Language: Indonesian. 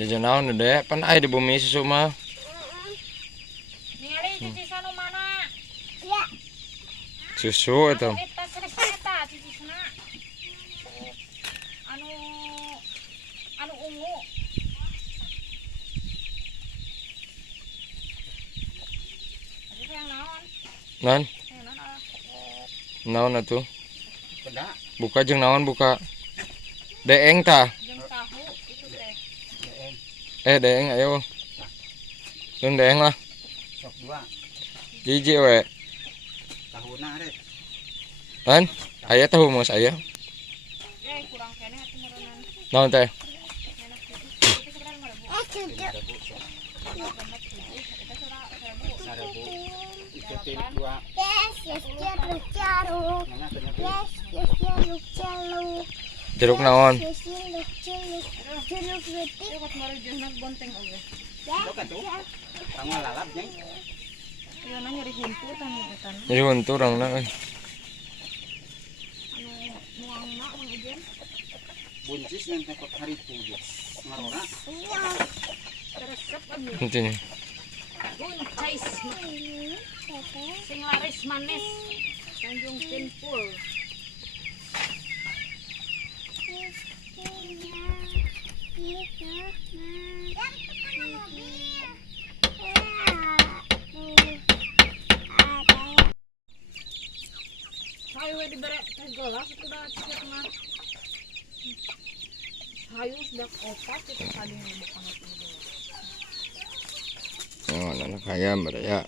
Jajan naon Dek? Pan aya di bumi susu mah. Ningali cici sanu mana? Ya. Susu itu. Eta eta cici sana. Anu ungu. Ada yang naon? Naon? Yang Naon naon? atuh? Pedak. Buka jeung naon buka? Deeng tah. Jeung tahu itu teh. Deeng ayo. Jeung deeng lah. Sok 2. Hiji we. Tahuna deh. Kan? Aya tahu mos aya. Kurang kene atuh meureunan. Naon teh? Enak cici. Itu sebenarnya mah Cucu. 1000. Ikutin 2. Yes, yes, jeruk jeruk. Mana kena Yes, yes, jeruk jeruk. Jeruk naon? Yes, jeruk jeruk. Jeruk putih. Cepat marujeunna bonteng oge. Yes, Sok atuh. Kamu lalap jeung. Ieu na nyeri huntur kan eta. Jadi untu urangna euy. Anu nuangna mun ejen. Buncis yang tekot hari puju. Ngarona. Resep anu. Intinya. Buncis sing laris manis. Tanjung Pinpul. Hayu we dibere teh gelas itu dah cicit mah. Hayu sudah opat itu tadi bukan itu. Oh, anak ayam ada ya.